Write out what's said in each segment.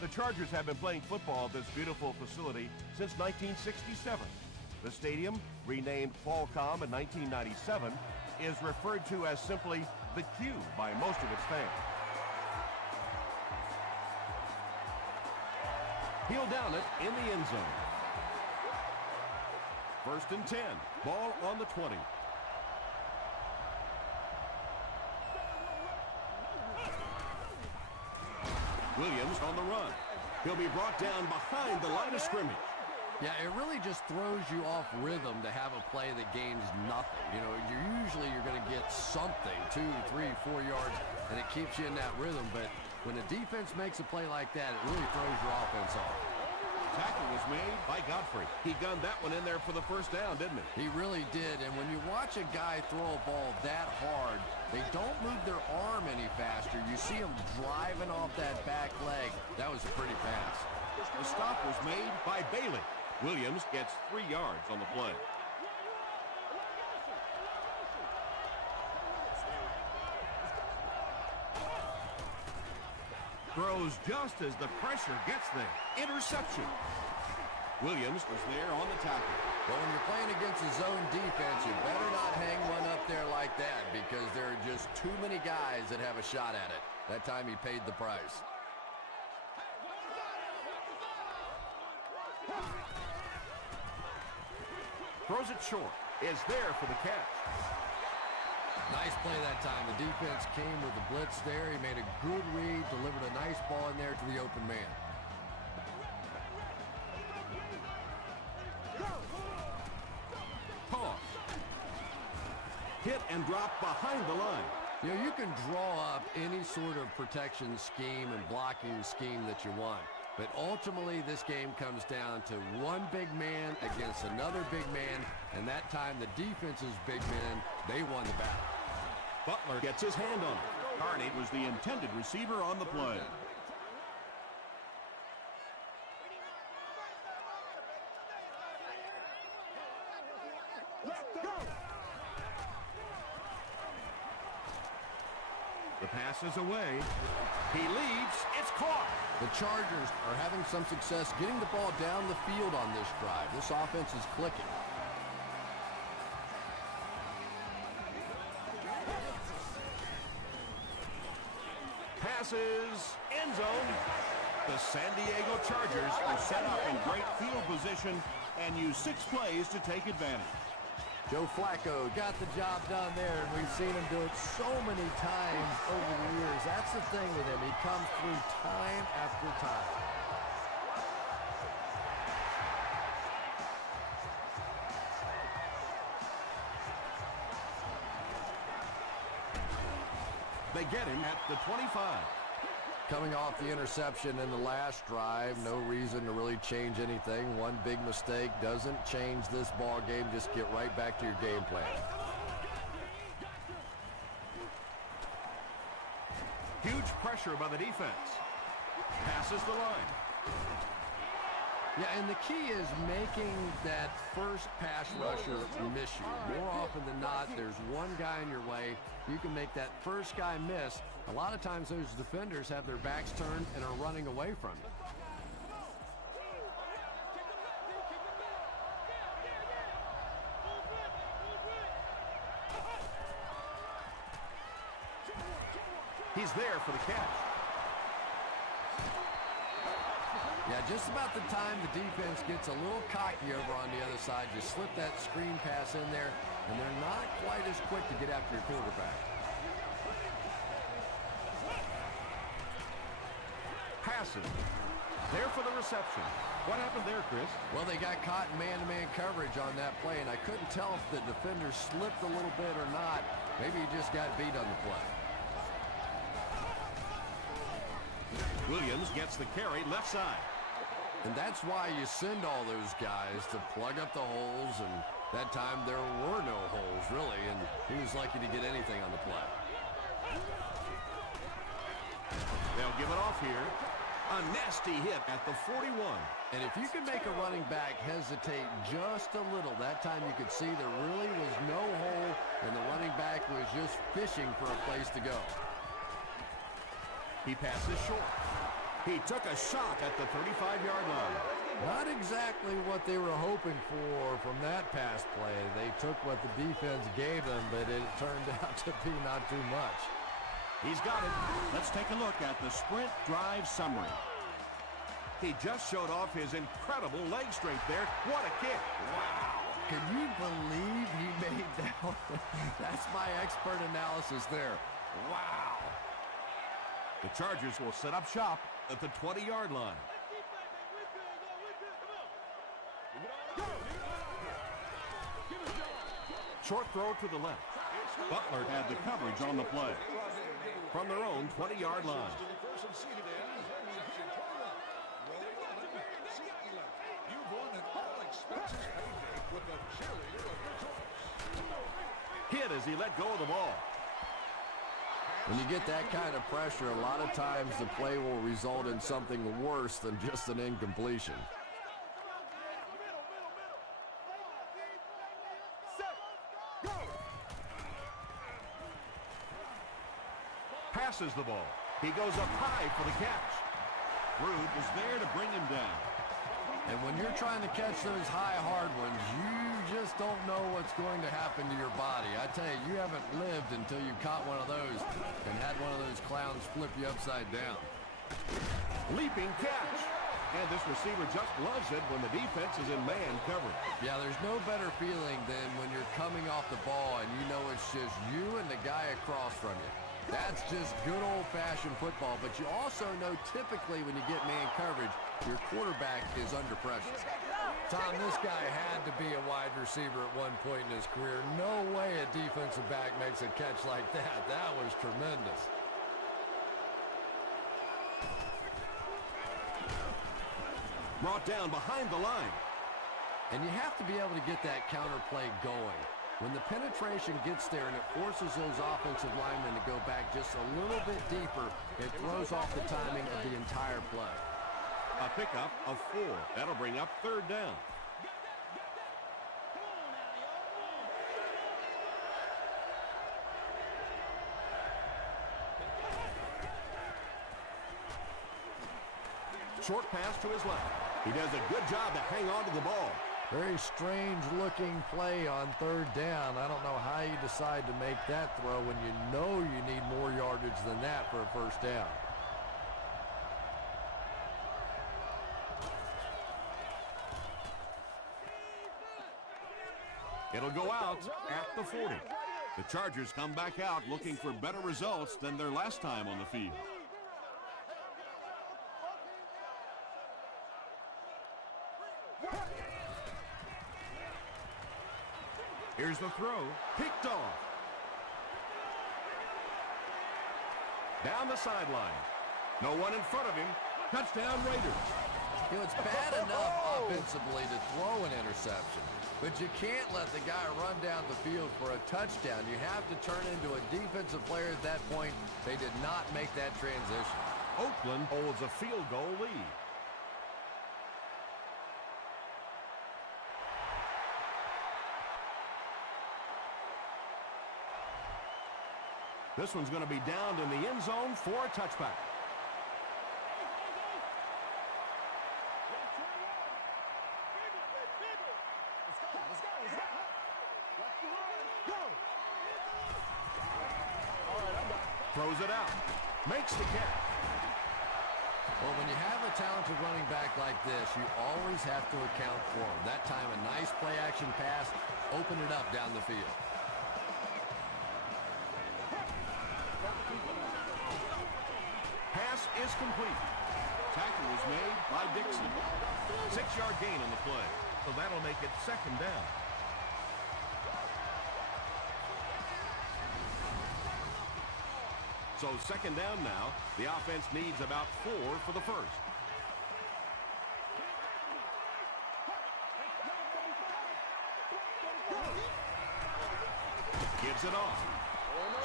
The Chargers have been playing football at this beautiful facility since 1967. The stadium, renamed Qualcomm in 1997, is referred to as simply the Q by most of its fans. He'll down it in the end zone. 1st and 10. Ball on the 20. Williams on the run. He'll be brought down behind the line of scrimmage. Yeah, it really just throws you off rhythm to have a play that gains nothing. You know, you're going to get something, 2, 3, 4 yards, and it keeps you in that rhythm. But when the defense makes a play like that, it really throws your offense off. Tackle was made by Godfrey. He gunned that one in there for the first down, didn't he? He really did. And when you watch a guy throw a ball that hard, they don't move their arm any faster. You see him driving off that back leg. That was a pretty pass. The stop was made by Bailey. Williams gets 3 yards on the play. Throws just as the pressure gets there. Interception. Williams was there on the tackle. But when you're playing against a zone defense, you better not hang one up there like that because there are just too many guys that have a shot at it. That time he paid the price. Throws it short. Is there for the catch. Nice play that time. The defense came with the blitz there. He made a good read, delivered a nice ball in there to the open man. Toss. Hit and drop behind the line. You know, you can draw up any sort of protection scheme and blocking scheme that you want. But ultimately, this game comes down to one big man against another big man, and that time the defense's big men, they won the battle. Butler gets his hand on it. Carney was the intended receiver on the play. The pass is away. He leads. It's caught. The Chargers are having some success getting the ball down the field on this drive. This offense is clicking. Passes. End zone. The San Diego Chargers are set up in great field position and use 6 plays to take advantage. Joe Flacco got the job done there, and we've seen him do it so many times over the years. That's the thing with him. He comes through time after time. They get him at the 25. Coming off the interception in the last drive, no reason to really change anything. One big mistake doesn't change this ball game. Just get right back to your game plan. Huge pressure by the defense. Passes the line. Yeah, and the key is making that first pass rusher miss you. More often than not, there's one guy in your way. You can make that first guy miss. A lot of times those defenders have their backs turned and are running away from you. He's there for the catch. Yeah, just about the time the defense gets a little cocky over on the other side, you slip that screen pass in there, and they're not quite as quick to get after your quarterback. Passes. There for the reception. What happened there, Chris? Well, they got caught in man-to-man coverage on that play, and I couldn't tell if the defender slipped a little bit or not. Maybe he just got beat on the play. Williams gets the carry left side. And that's why you send all those guys to plug up the holes, and that time there were no holes, really, and he was lucky to get anything on the play. They'll give it off here. A nasty hit at the 41. And if you can make a running back hesitate just a little, that time you could see there really was no hole, and the running back was just fishing for a place to go. He passes short. He took a shot at the 35-yard line. Not exactly what they were hoping for from that pass play. They took what the defense gave them, but it turned out to be not too much. He's got it. Let's take a look at the sprint drive summary. He just showed off his incredible leg strength there. What a kick. Wow. Can you believe he made that one? That's my expert analysis there. Wow. The Chargers will set up shop at the 20-yard line. Short throw to the left. Butler had the coverage on the play. From their own 20-yard line. Hit as he let go of the ball. When you get that kind of pressure, a lot of times the play will result in something worse than just an incompletion. Passes the ball. He goes up high for the catch. Rude was there to bring him down. And when you're trying to catch those high, hard ones, you just don't know what's going to happen to your body. I tell you, you haven't lived until you caught one of those and had one of those clowns flip you upside down. Leaping catch. And this receiver just loves it when the defense is in man coverage. Yeah, there's no better feeling than when you're coming off the ball and you know it's just you and the guy across from you. That's just good old-fashioned football, but you also know typically when you get man coverage, your quarterback is under pressure. Tom, this guy had to be a wide receiver at one point in his career. No way a defensive back makes a catch like that. That was tremendous. Brought down behind the line. And you have to be able to get that counter play going. When the penetration gets there and it forces those offensive linemen to go back just a little bit deeper, it throws off the timing of the entire play. A pickup of 4. That'll bring up 3rd down. Short pass to his left. He does a good job to hang on to the ball. Very strange-looking play on 3rd down. I don't know how you decide to make that throw when you know you need more yardage than that for a 1st down. It'll go out at the 40. The Chargers come back out looking for better results than their last time on the field. Here's the throw. Picked off. Down the sideline. No one in front of him. Touchdown Raiders. You know, it's bad enough offensively to throw an interception, but you can't let the guy run down the field for a touchdown. You have to turn into a defensive player at that point. They did not make that transition. Oakland holds a field goal lead. This one's going to be down in the end zone for a touchback. Throws it out. Makes the catch. Well, when you have a talented running back like this, you always have to account for him. That time, a nice play-action pass opened it up down the field. Pass is complete. Tackle is made by Dixon. 6-yard gain on the play. So that'll make it 2nd down. So 2nd down now. The offense needs about 4 for the 1st. Gives it off.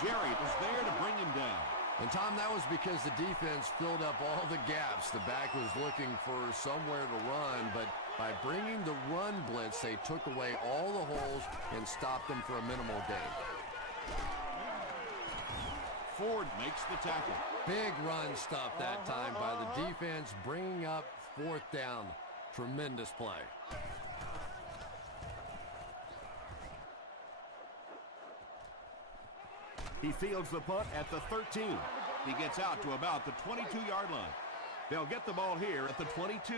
Jerry was there to bring him down. And, Tom, that was because the defense filled up all the gaps. The back was looking for somewhere to run, but by bringing the run blitz, they took away all the holes and stopped them for a minimal gain. Ford makes the tackle. Big run stuff that time by the defense, bringing up 4th down. Tremendous play. He fields the punt at the 13. He gets out to about the 22-yard line. They'll get the ball here at the 22.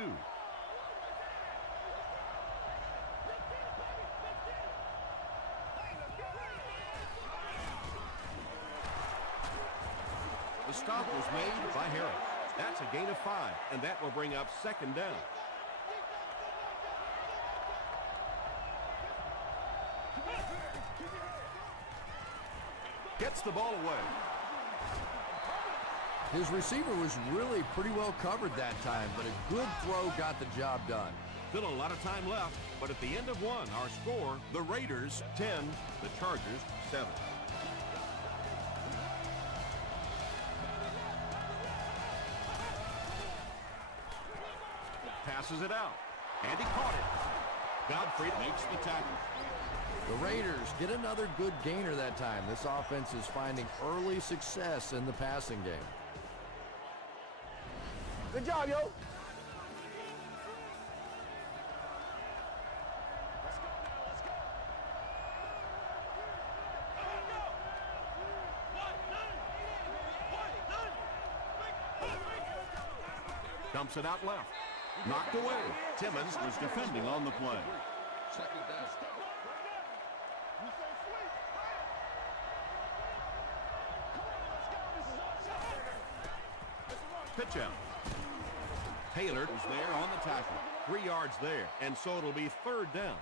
The stop was made by Harris. That's a gain of 5, and that will bring up 2nd down. Gets the ball away. His receiver was really pretty well covered that time, but a good throw got the job done. Still a lot of time left, but at the end of one, our score, the Raiders 10, the Chargers 7. Passes it out, and he caught it. Godfrey makes the tackle. The Raiders get another good gainer that time. This offense is finding early success in the passing game. Good job, yo. Dumps it out left. Knocked away. Timmons was defending on the play. Pitch out. Taylor is there on the tackle. 3 yards there, and so it'll be 3rd down.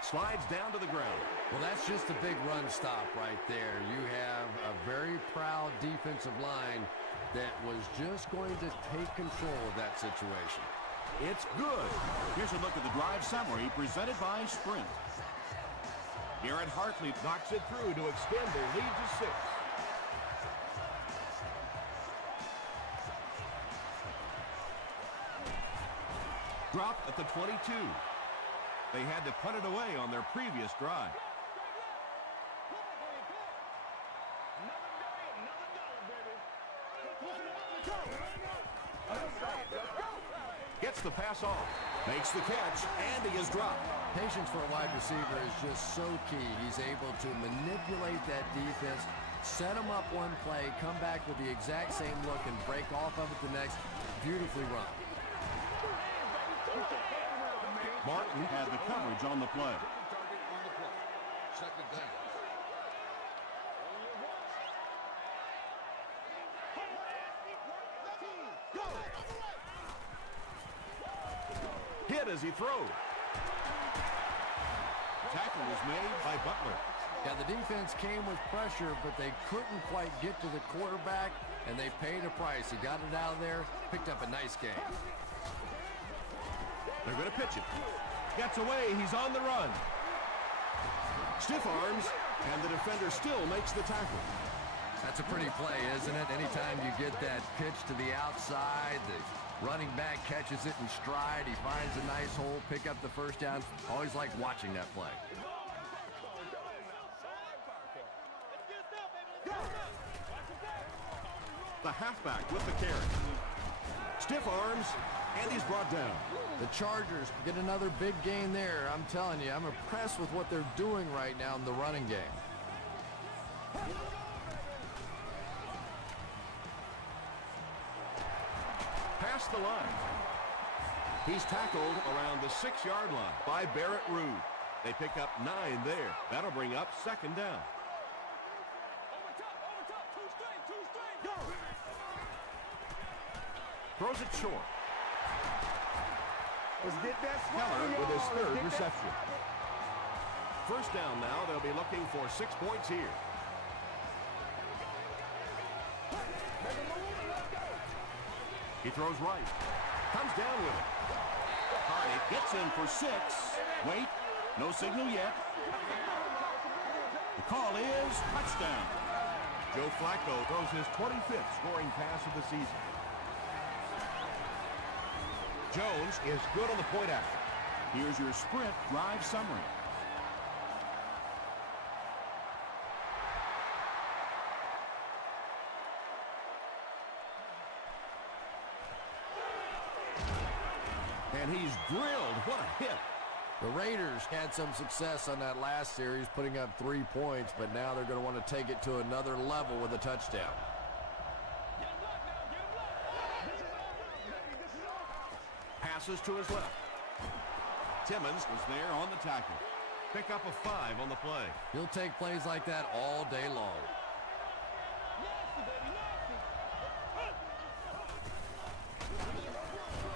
Slides down to the ground. Well, that's just a big run stop right there. You have a very proud defensive line that was just going to take control of that situation. It's good. Here's a look at the drive summary presented by Sprint. Garrett Hartley knocks it through to extend their lead to 6. Drop at the 22. They had to punt it away on their previous drive. Gets the pass off. Makes the catch, and he is dropped. Patience for a wide receiver is just so key. He's able to manipulate that defense, set him up one play, come back with the exact same look, and break off of it the next. Beautifully run. Martin had the coverage on the play. Second down. Hit as he throws. Tackle was made by Butler. Yeah, the defense came with pressure, but they couldn't quite get to the quarterback, and they paid a price. He got it out of there, picked up a nice game. They're going to pitch it. Gets away. He's on the run. Stiff arms, and the defender still makes the tackle. That's a pretty play, isn't it? Anytime you get that pitch to the outside, the running back catches it in stride. He finds a nice hole, pick up the first down. Always like watching that play. The halfback with the carry. Stiff arms, and he's brought down. The Chargers get another big gain there. I'm telling you, I'm impressed with what they're doing right now in the running game. Past the line. He's tackled around the 6-yard line by Barrett Ruud. They pick up 9 there. That'll bring up 2nd down. Throws it short. Let's get that Keller with his swallow, 3rd y'all. Let's get reception. First down now. They'll be looking for 6 points here. He throws right. Comes down with it. Hardy gets in for 6. Wait, no signal yet. The call is touchdown. Joe Flacco throws his 25th scoring pass of the season. Jones is good on the point after. Here's your sprint drive summary. And he's drilled. What a hit. The Raiders had some success on that last series, putting up 3 points, but now they're going to want to take it to another level with a touchdown. Passes to his left. Timmons was there on the tackle. Pick up a 5 on the play. He'll take plays like that all day long.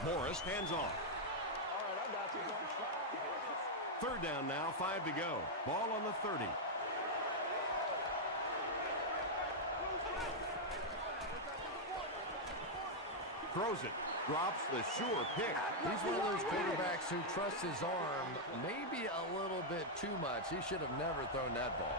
Morris hands off. Third down now, 5 to go. Ball on the 30. Throws it. Drops the sure pick. He's one of those quarterbacks who trusts his arm maybe a little bit too much. He should have never thrown that ball.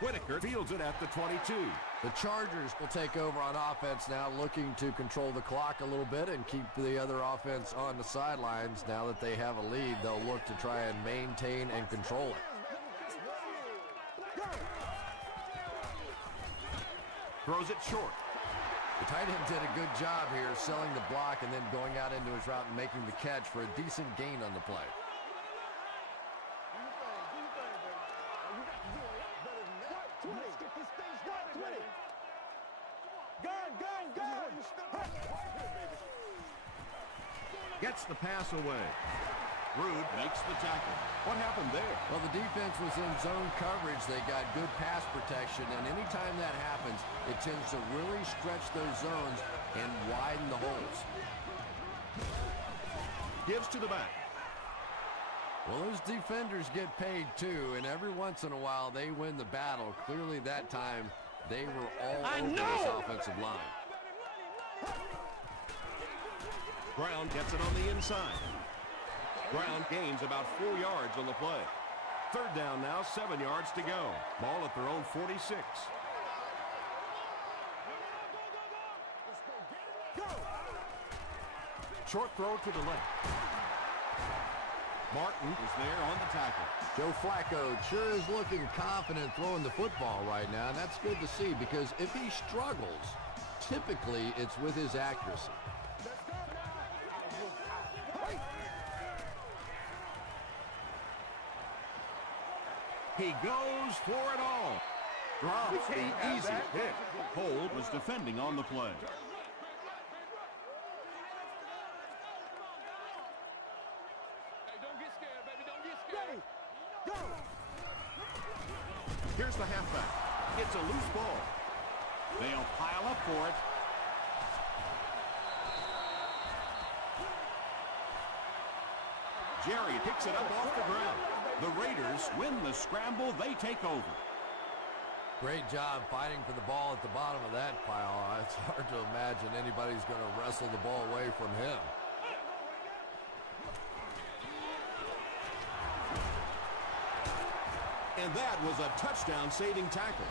Whitaker fields it at the 22. The Chargers will take over on offense now, looking to control the clock a little bit and keep the other offense on the sidelines. Now that they have a lead, they'll look to try and maintain and control it. Throws it short. The tight end did a good job here selling the block and then going out into his route and making the catch for a decent gain on the play. Gets the pass away. Rude Makes the tackle. What happened there? Well, the defense was in zone coverage. They got good pass protection, and anytime that happens, it tends to really stretch those zones and widen the holes. Gives to the back. Well, those defenders get paid too, and every once in a while they win the battle. Clearly that time they were all over this offensive line. Brown gets it on the inside. Brown gains about 4 yards on the play. Third down now, 7 yards to go. Ball at their own 46. Short throw to the left. Martin Was there on the tackle. Joe Flacco sure is looking confident throwing the football right now, and that's good to see because if he struggles, typically it's with his accuracy. He goes for it all. Drops the easy pick. Hold was defending on the play. Here's the halfback. It's a loose ball. They'll pile up for it. Jerry picks it up off the ground. The Raiders win the scramble. They take over. Great job fighting for the ball at the bottom of that pile. It's hard to imagine anybody's going to wrestle the ball away from him. And that was a touchdown-saving tackle.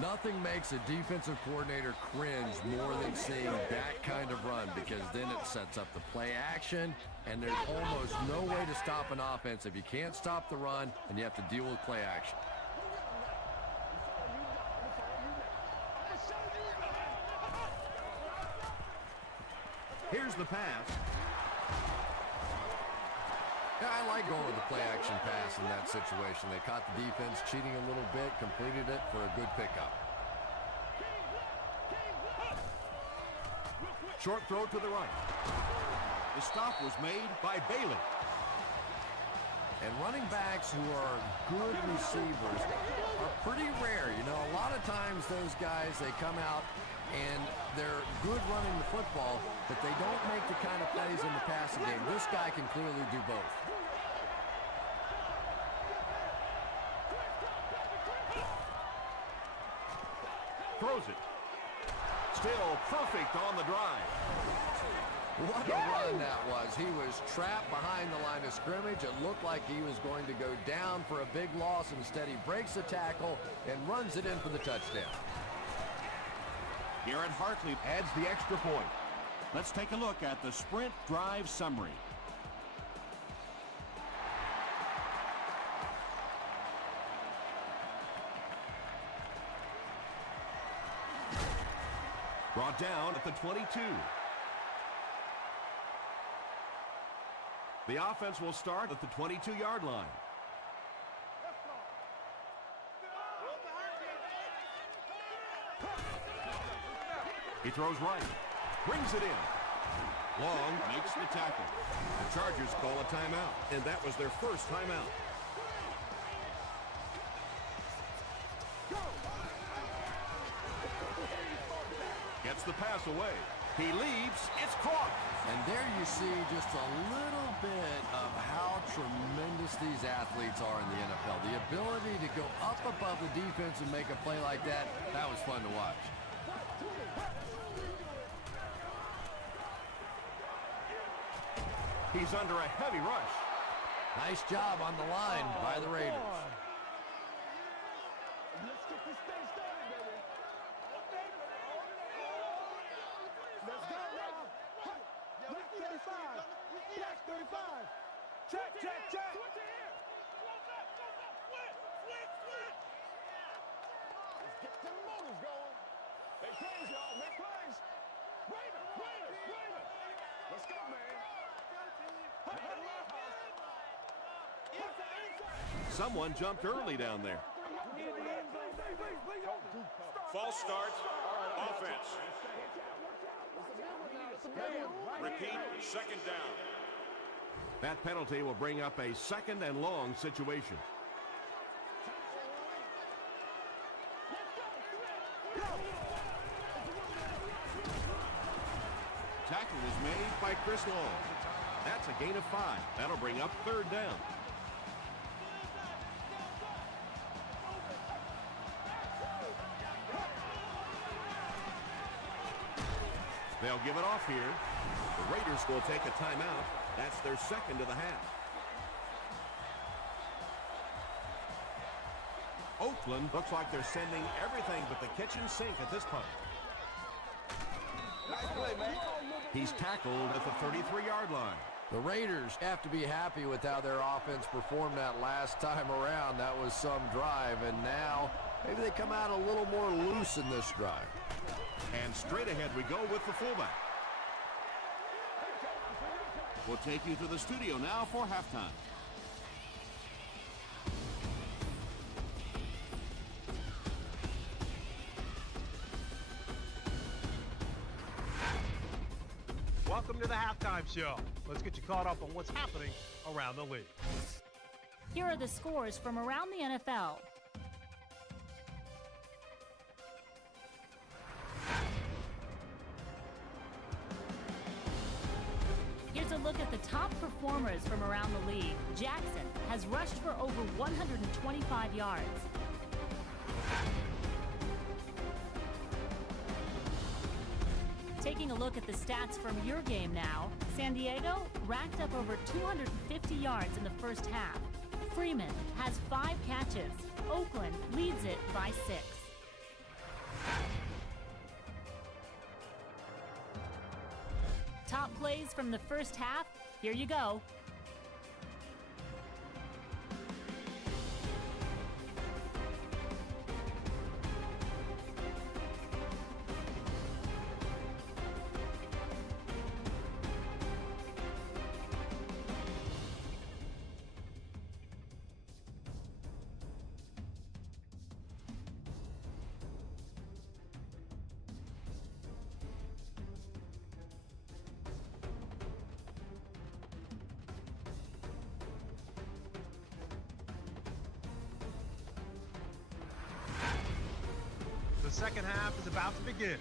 Nothing makes a defensive coordinator cringe more than seeing that kind of run because then it sets up the play action, and there's almost no way to stop an offense if you can't stop the run and you have to deal with play action. Here's the pass. Yeah, I like going with the play-action pass in that situation. They caught the defense cheating a little bit, completed it for a good pickup. Short throw to the right. The stop was made by Bailey. And running backs who are good receivers are pretty rare. You know, a lot of times those guys, they come out and they're good running the football, but they don't make the kind of plays in the passing game. This guy can clearly do both. Throws it. Still perfect on the drive. What a run that was. He was trapped behind the line of scrimmage. It looked like he was going to go down for a big loss. Instead, he breaks the tackle and runs it in for the touchdown. Garrett Hartley Adds the extra point. Let's take a look at the sprint drive summary. Brought down at the 22. The offense will start at the 22-yard line. He throws right. Brings it in. Long Makes the tackle. The Chargers call a timeout, and that was their first timeout. Gets the pass away. He leaps. It's caught. And there you see just a little bit of how tremendous these athletes are in the NFL. The ability to go up above the defense and make a play like that, that was fun to watch. He's under a heavy rush. Nice job on the line by the Raiders. Let's get this thing started, baby. Let's go now. Black 35. Black 35. Check, check, check. Let's get them motors going. Make plays, y'all. Make plays. Raven, Raven, Raven. Let's go, man. Someone jumped early down there. False start, offense. Repeat, second down. That penalty will bring up a second and long situation. Tackle is made by Chris Long. That's a gain of 5. That'll bring up third down. They'll give it off here. The Raiders will take a timeout. That's their second of the half. Oakland looks like they're sending everything but the kitchen sink at this point. He's tackled at the 33-yard line. The Raiders have to be happy with how their offense performed that last time around. That was some drive, and now maybe they come out a little more loose in this drive. And straight ahead we go with the fullback. We'll take you to the studio now for halftime. Welcome to the Halftime Show. Let's get you caught up on what's happening around the league. Here are the scores from around the NFL. Here's a look at the top performers from around the league. Jackson has rushed for over 125 yards. Taking a look at the stats from your game now, San Diego racked up over 250 yards in the first half. Freeman has 5 catches. Oakland leads it by 6. Top plays from the first half, here you go. The second half is about to begin.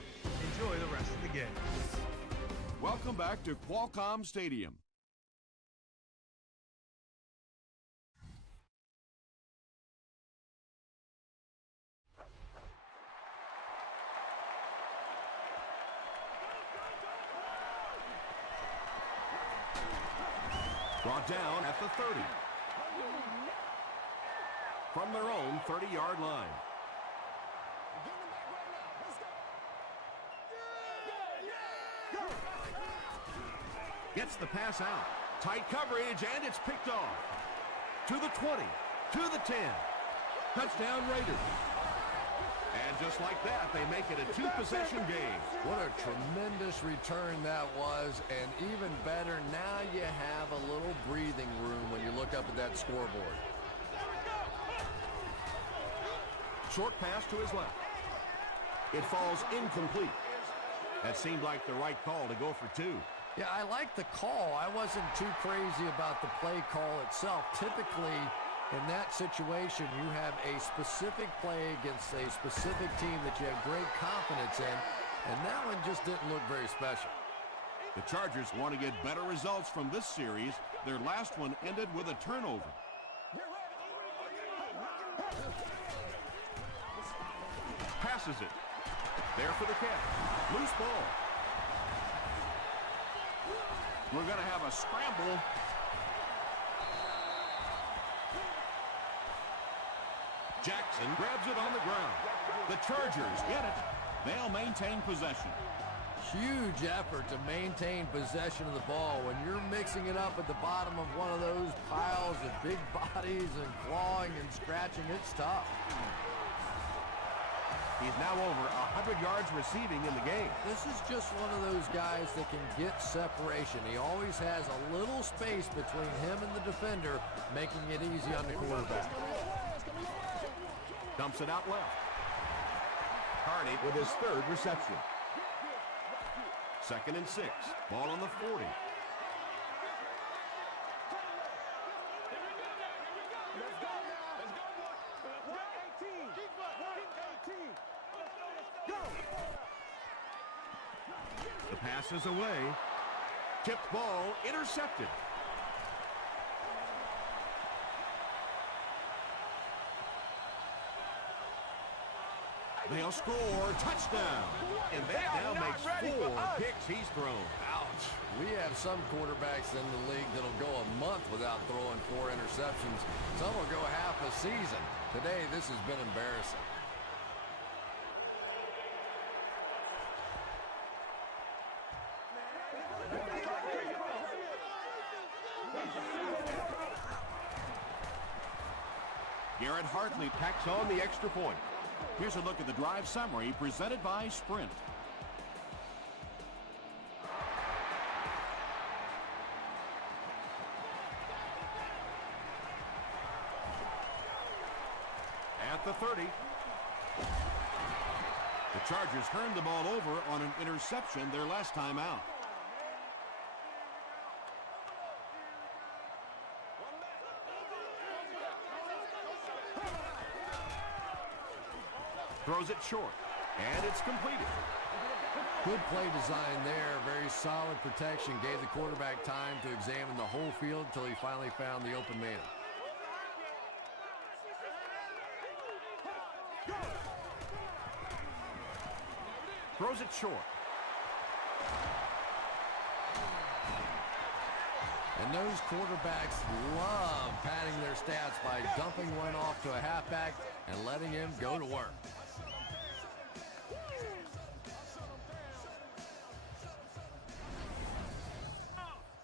Enjoy the rest of the game. Welcome back to Qualcomm Stadium. Brought down at the 30. From their own 30-yard line. Gets the pass out. Tight coverage, and it's picked off. To the 20, to the 10. Touchdown Raiders. And just like that, they make it a two-possession game. What a tremendous return that was, and even better, now you have a little breathing room when you look up at that scoreboard. Short pass to his left. It falls incomplete. That seemed like the right call to go for two. Yeah, I like the call. I wasn't too crazy about the play call itself. Typically, in that situation, you have a specific play against a specific team that you have great confidence in, and that one just didn't look very special. The Chargers want to get better results from this series. Their last one ended with a turnover. Passes it. There for the catch. Loose ball. We're going to have a scramble. Jackson grabs it on the ground. The Chargers get it. They'll maintain possession. Huge effort to maintain possession of the ball. When you're mixing it up at the bottom of one of those piles of big bodies and clawing and scratching, it's tough. He's now over 100 yards receiving in the game. This is just one of those guys that can get separation. He always has a little space between him and the defender, making it easy on the quarterback. Dumps it out left. Carney with his third reception. 2nd and 6. Ball on the 40. The pass is away. Tipped ball intercepted. They'll score. Touchdown. And that now makes 4 picks he's thrown. Ouch. We have some quarterbacks in the league that'll go a month without throwing 4 interceptions. Some will go half a season. Today, this has been embarrassing. Garrett Hartley Tacks on the extra point. Here's a look at the drive summary presented by Sprint. At the 30. The Chargers turned the ball over on an interception their last time out. Throws it short. And it's completed. Good play design there. Very solid protection. Gave the quarterback time to examine the whole field until he finally found the open man. Throws it short. And those quarterbacks love padding their stats by dumping one off to a halfback and letting him go to work.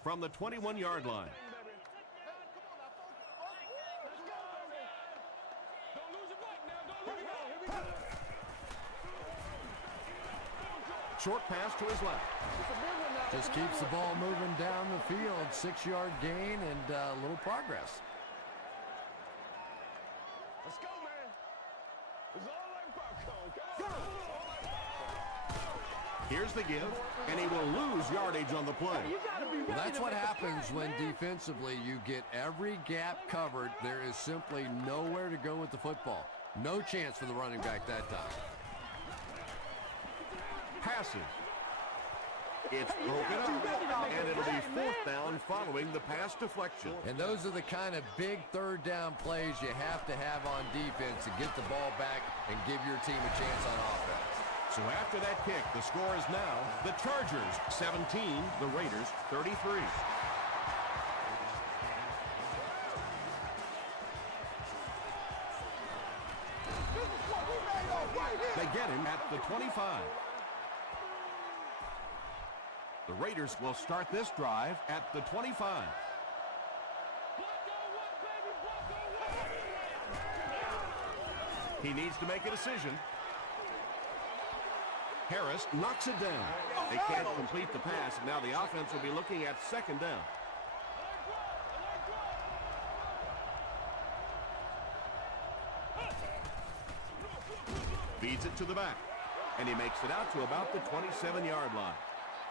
From the 21-yard line. Short pass to his left. Just keeps the ball moving down the field. 6-yard gain and a little progress. Let's go, man. It's all like popcorn. Come on. Here's the give, and he will lose yardage on the play. Well, that's what happens when defensively you get every gap covered. There is simply nowhere to go with the football. No chance for the running back that time. Passes. It's broken up, and it'll be 4th down following the pass deflection. And those are the kind of big 3rd down plays you have to have on defense to get the ball back and give your team a chance on offense. So after that kick, the score is now the Chargers 17, the Raiders 33. the 25. The Raiders will start this drive at the 25. He needs to make a decision. Harris knocks it down. They can't complete the pass, and now the offense will be looking at second down. Feeds it to the back, and he makes it out to about the 27-yard line.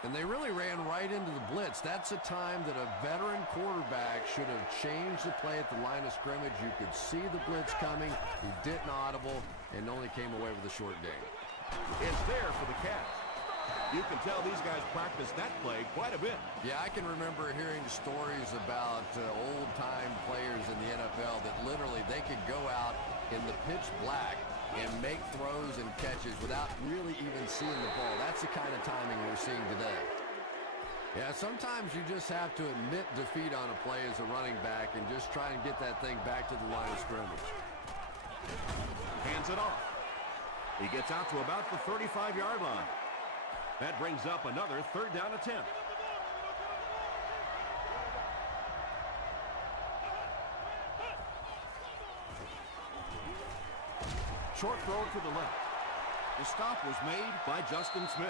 And they really ran right into the blitz. That's a time that a veteran quarterback should have changed the play at the line of scrimmage. You could see the blitz coming. He didn't audible and only came away with a short gain. It's there for the catch. You can tell these guys practice that play quite a bit. Yeah, I can remember hearing stories about old-time players in the NFL that literally they could go out in the pitch black and make throws and catches without really even seeing the ball. That's the kind of timing we're seeing today. Yeah, sometimes you just have to admit defeat on a play as a running back and just try and get that thing back to the line of scrimmage. Hands it off. He gets out to about the 35-yard line. That brings up another third down attempt. Short throw to the left. The stop was made by Justin Smith.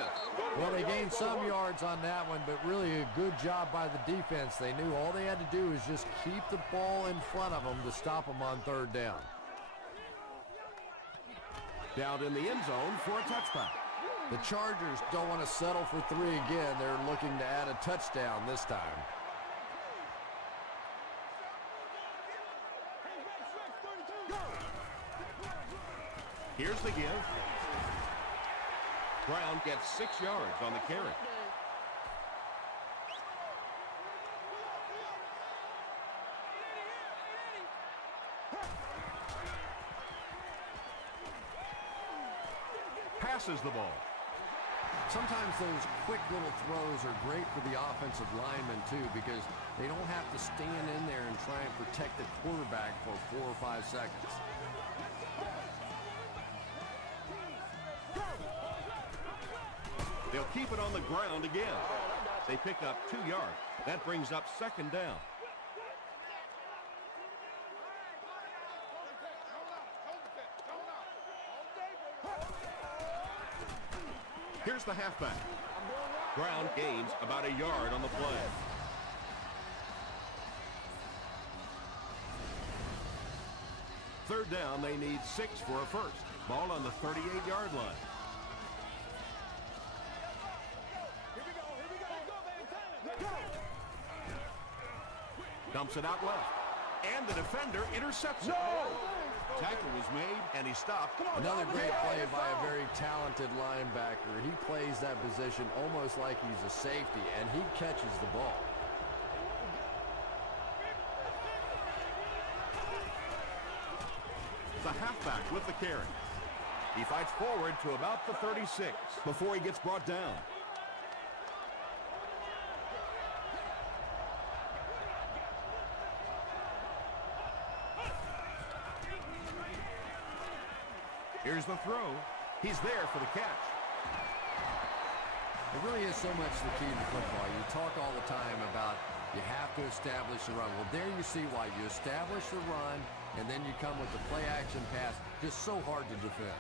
Well, they gained some yards on that one, but really a good job by the defense. They knew all they had to do is just keep the ball in front of them to stop them on third down. Down in the end zone for a touchback. The Chargers don't want to settle for 3 again. They're looking to add a touchdown this time. Here's the give. Brown gets 6 yards on the carry. Passes the ball. Sometimes those quick little throws are great for the offensive linemen, too, because they don't have to stand in there and try and protect the quarterback for 4 or 5 seconds. They'll keep it on the ground again. They pick up 2 yards. That brings up second down. Here's the halfback. Brown gains about a yard on the play. Third down, they need 6 for a first. Ball on the 38-yard line. Dumps it out left. And the defender intercepts it. Tackle was made, and he stopped. Another great play by a very talented linebacker. He plays that position almost like he's a safety, and he catches the ball. The halfback with the carry. He fights forward to about the 36 before he gets brought down. Here's the throw. He's there for the catch. It really is so much the key to football. You talk all the time about you have to establish the run. Well, there you see why. You establish the run, and then you come with the play-action pass. Just so hard to defend.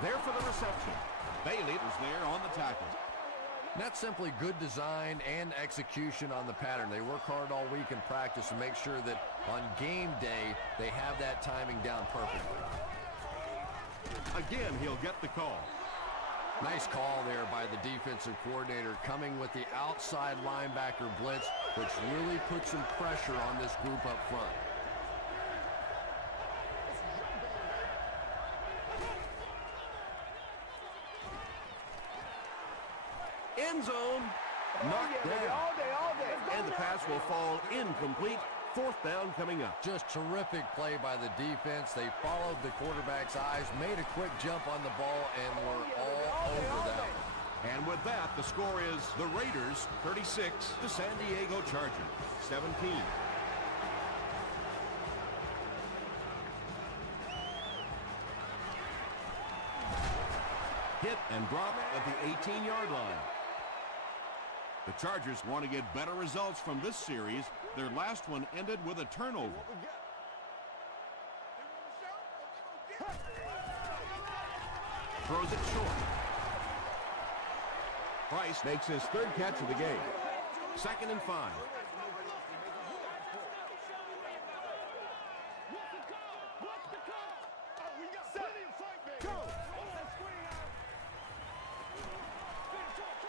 There for the reception. Bailey was there on the tackle. That's simply good design and execution on the pattern. They work hard all week in practice to make sure that on game day they have that timing down perfectly. Again, he'll get the call. Nice call there by the defensive coordinator, coming with the outside linebacker blitz, which really puts some pressure on this group up front. End zone, knocked down. And the pass will fall incomplete. Fourth down coming up. Just terrific play by the defense. They followed the quarterback's eyes, made a quick jump on the ball, and were all over that one. And with that, the score is the Raiders 36, the San Diego Chargers 17. Hit and drop at the 18-yard line. The Chargers want to get better results from this series. Their last one ended with a turnover. Throws it short. Price makes his third catch of the game. 2nd and 5.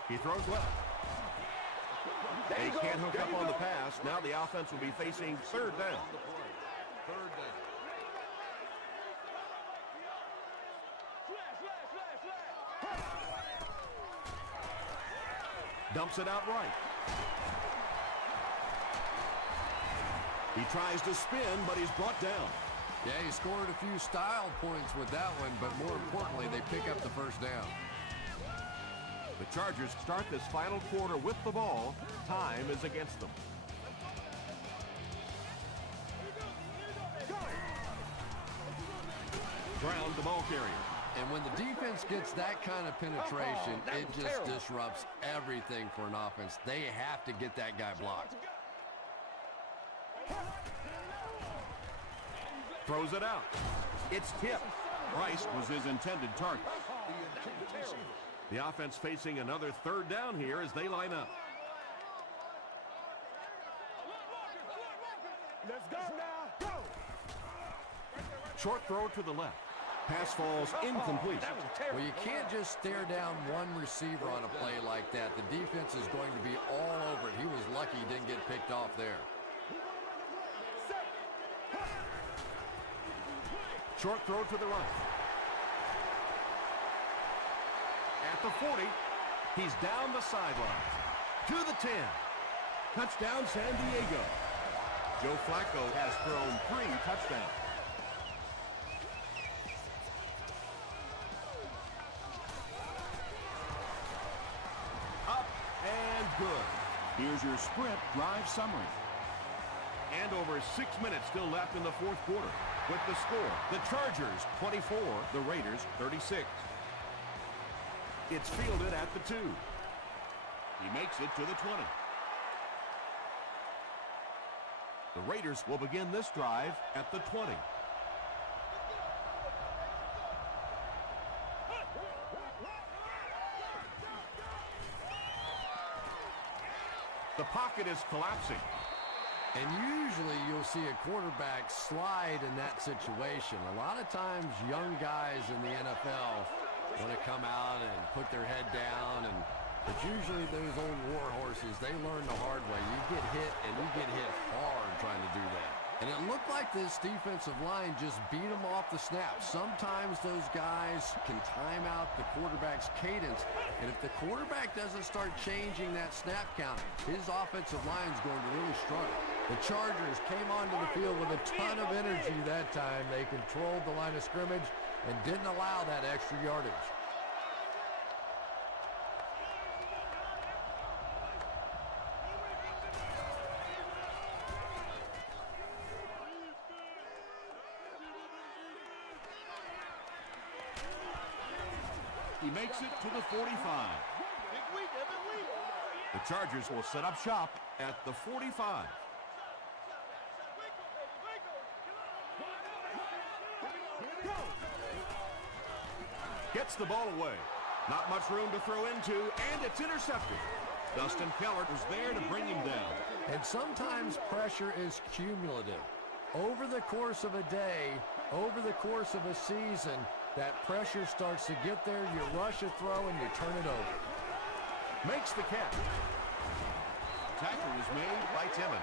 He throws left. They can't hook up on the pass. Now the offense will be facing 3rd down. Dumps it out right. He tries to spin, but he's brought down. Yeah, he scored a few style points with that one, but more importantly, they pick up the first down. The Chargers start this final quarter with the ball. Time is against them. Ground the ball carrier. And when the defense gets that kind of penetration, it just disrupts everything for an offense. They have to get that guy blocked. Throws it out. It's tipped. Price was his intended target. The offense facing another 3rd down here as they line up. Let's go now. Go. Short throw to the left. Pass falls incomplete. Well, you can't just stare down one receiver on a play like that. The defense is going to be all over it. He was lucky he didn't get picked off there. Short throw to the right. At the 40, he's down the sideline. To the 10. Touchdown, San Diego. Joe Flacco has thrown 3 touchdowns. Up and good. Here's your sprint drive summary. And over 6 minutes still left in the 4th quarter. With the score, the Chargers 24, the Raiders 36. It's fielded at the 2. He makes it to the 20. The Raiders will begin this drive at the 20. The pocket is collapsing. And usually you'll see a quarterback slide in that situation. A lot of times young guys in the NFL want to come out and put their head down, but usually those old war horses, they learn the hard way. You get hit, and you get hit hard trying to do that. And it looked like this defensive line just beat them off the snap. Sometimes those guys can time out the quarterback's cadence, and if the quarterback doesn't start changing that snap count, his offensive line's going to really struggle. The Chargers came onto the field with a ton of energy that time. They controlled the line of scrimmage and didn't allow that extra yardage. He makes it to the 45. The Chargers will set up shop at the 45. Gets the ball away. Not much room to throw into, and it's intercepted. Dustin Keller was there to bring him down. And sometimes pressure is cumulative. Over the course of a day, over the course of a season, that pressure starts to get there, you rush a throw, and you turn it over. Makes the catch. Tackle is made by Timmons.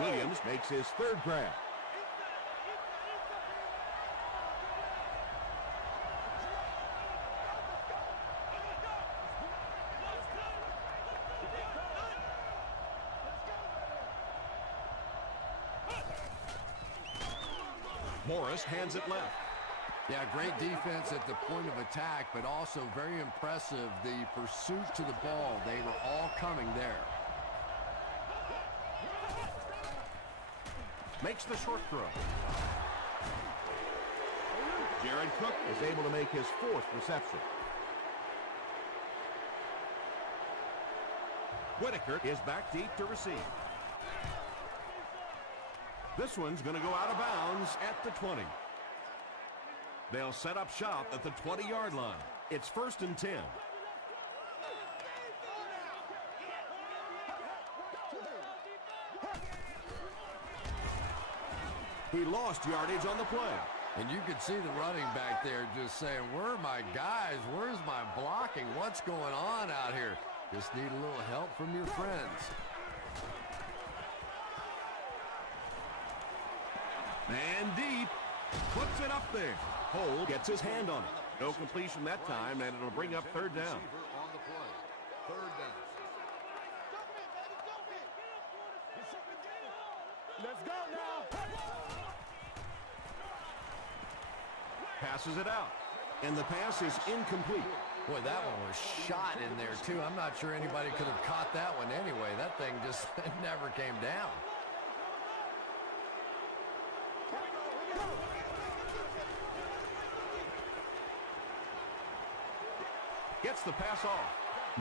Williams makes his 3rd grab. Morris hands it left. Yeah, great defense at the point of attack, but also very impressive the pursuit to the ball. They were all coming there. Makes the short throw. Jared Cook is able to make his 4th reception. Whitaker is back deep to receive. This one's going to go out of bounds at the 20. They'll set up shop at the 20-yard line. It's 1st and 10. He lost yardage on the play. And you could see the running back there just saying, where are my guys? Where's my blocking? What's going on out here? Just need a little help from your friends. And deep. Puts it up there. Cole gets his hand on it. No completion that time, and it'll bring up 3rd down. On the play. 3rd down. Let's go now. Passes it out. And the pass is incomplete. Boy, that one was shot in there, too. I'm not sure anybody could have caught that one anyway. That thing just never came down. Gets the pass off.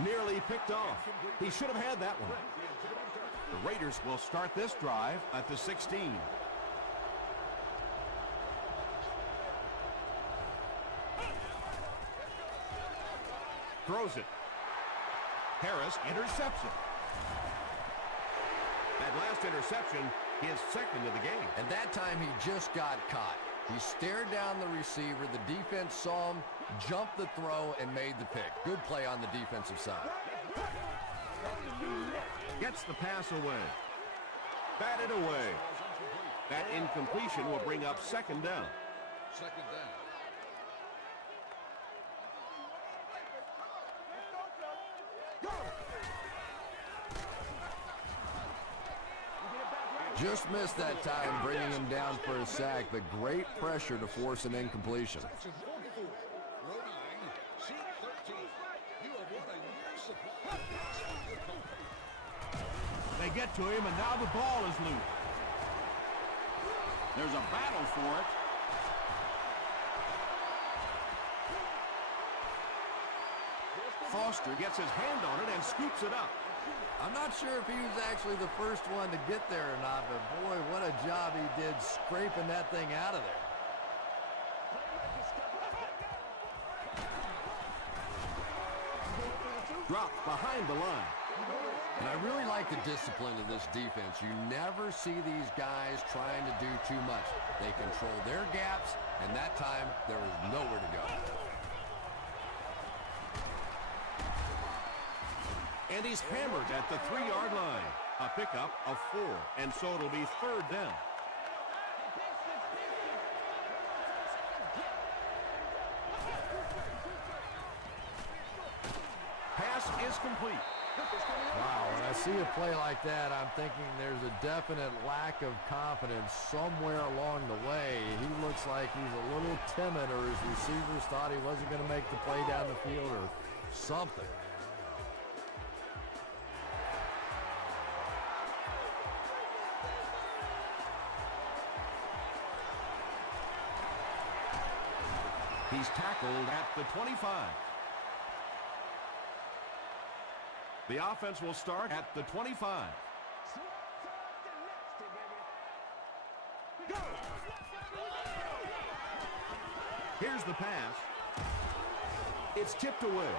Nearly picked off. He should have had that one. The Raiders will start this drive at the 16. Throws it. Harris interception. That last interception, his 2nd of the game. And that time he just got caught. He stared down the receiver. The defense saw him, jumped the throw, and made the pick. Good play on the defensive side. Gets the pass away. Batted away. That incompletion will bring up 2nd down. 2nd down. Just missed that time, bringing him down for a sack, but great pressure to force an incompletion. They get to him, and now the ball is loose. There's a battle for it. Foster gets his hand on it and scoops it up. I'm not sure if he was actually the first one to get there or not, but boy, what a job he did scraping that thing out of there. Dropped behind the line. And I really like the discipline of this defense. You never see these guys trying to do too much. They control their gaps, and that time there was nowhere to go. And he's hammered at the 3-yard line. A pickup of 4, and so it'll be 3rd down. Pass is complete. Wow, when I see a play like that, I'm thinking there's a definite lack of confidence somewhere along the way. He looks like he's a little timid, or his receivers thought he wasn't going to make the play down the field or something. He's tackled at the 25. The offense will start at the 25. Here's the pass. It's tipped away.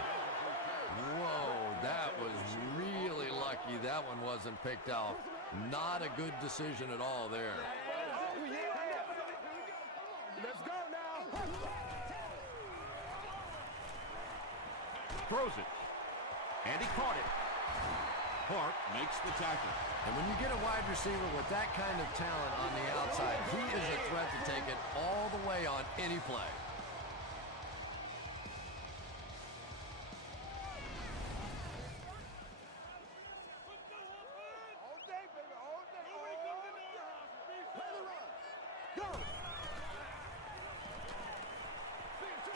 Whoa, that was really lucky that one wasn't picked off. Not a good decision at all there. Let's go now. Throws it. And he caught it. Clark makes the tackle. And when you get a wide receiver with that kind of talent on the outside, he is a threat to take it all the way on any play.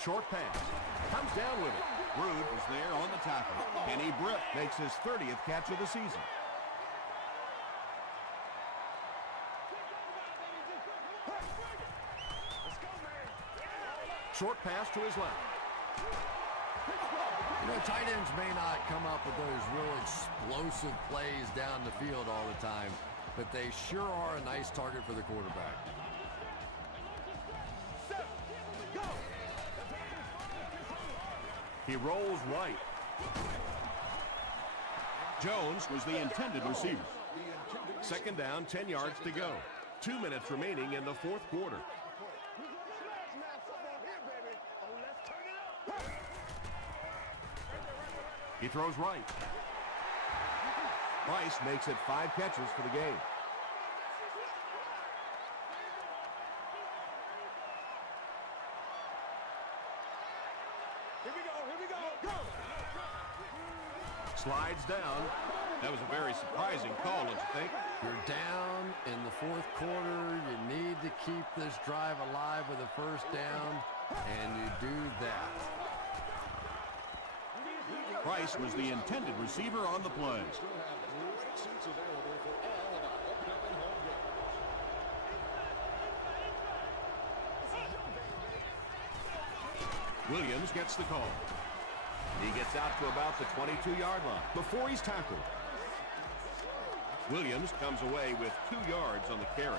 Short pass. Comes down with it. Rude was there on the tackle. Kenny Britt makes his 30th catch of the season. Short pass to his left. You know, tight ends may not come up with those real explosive plays down the field all the time, but they sure are a nice target for the quarterback. He rolls right. Jones was the intended receiver. Second down, 10 yards to go. 2 minutes remaining in the fourth quarter. He throws right. Price makes it 5 catches for the game. Here we go, go! Slides down. That was a very surprising call, don't you think? You're down in the fourth quarter. You need to keep this drive alive with a first down, and you do that. Price was the intended receiver on the play. Still have great seats available for all of our upcoming home games. Williams gets the call He gets out to about the 22-yard line. before he's tackled. Williams comes away with 2 yards on the carry.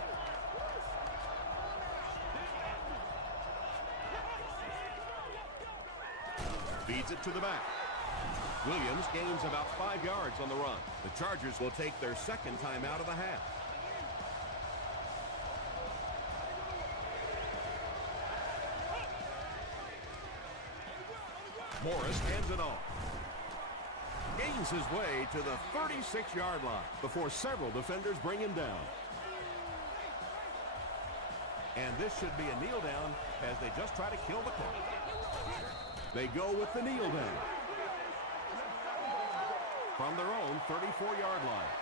Feeds it to the back. Williams gains about 5 yards on the run. The Chargers will take their second time out of the half. Morris hands it off. Gains his way to the 36-yard line. Before several defenders bring him down. And this should be a kneel down as they just try to kill the clock. They go with the kneel down. From their own 34-yard line.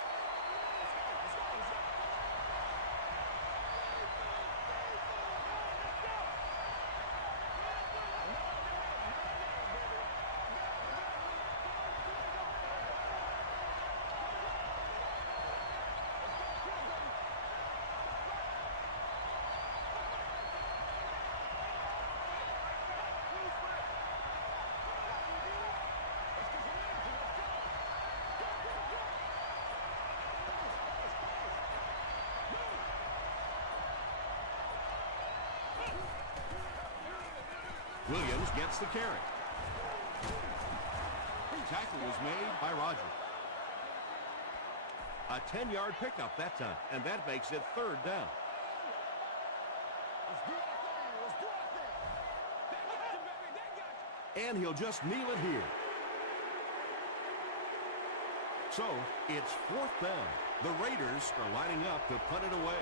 Williams gets the carry. Tackle was made by Rogers. A 10-yard pickup that time, and that makes it third down. And he'll just kneel it here. So, it's fourth down. The Raiders are lining up to punt it away.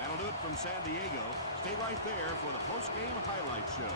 That'll do it from San Diego. Stay right there for the post-game highlight show.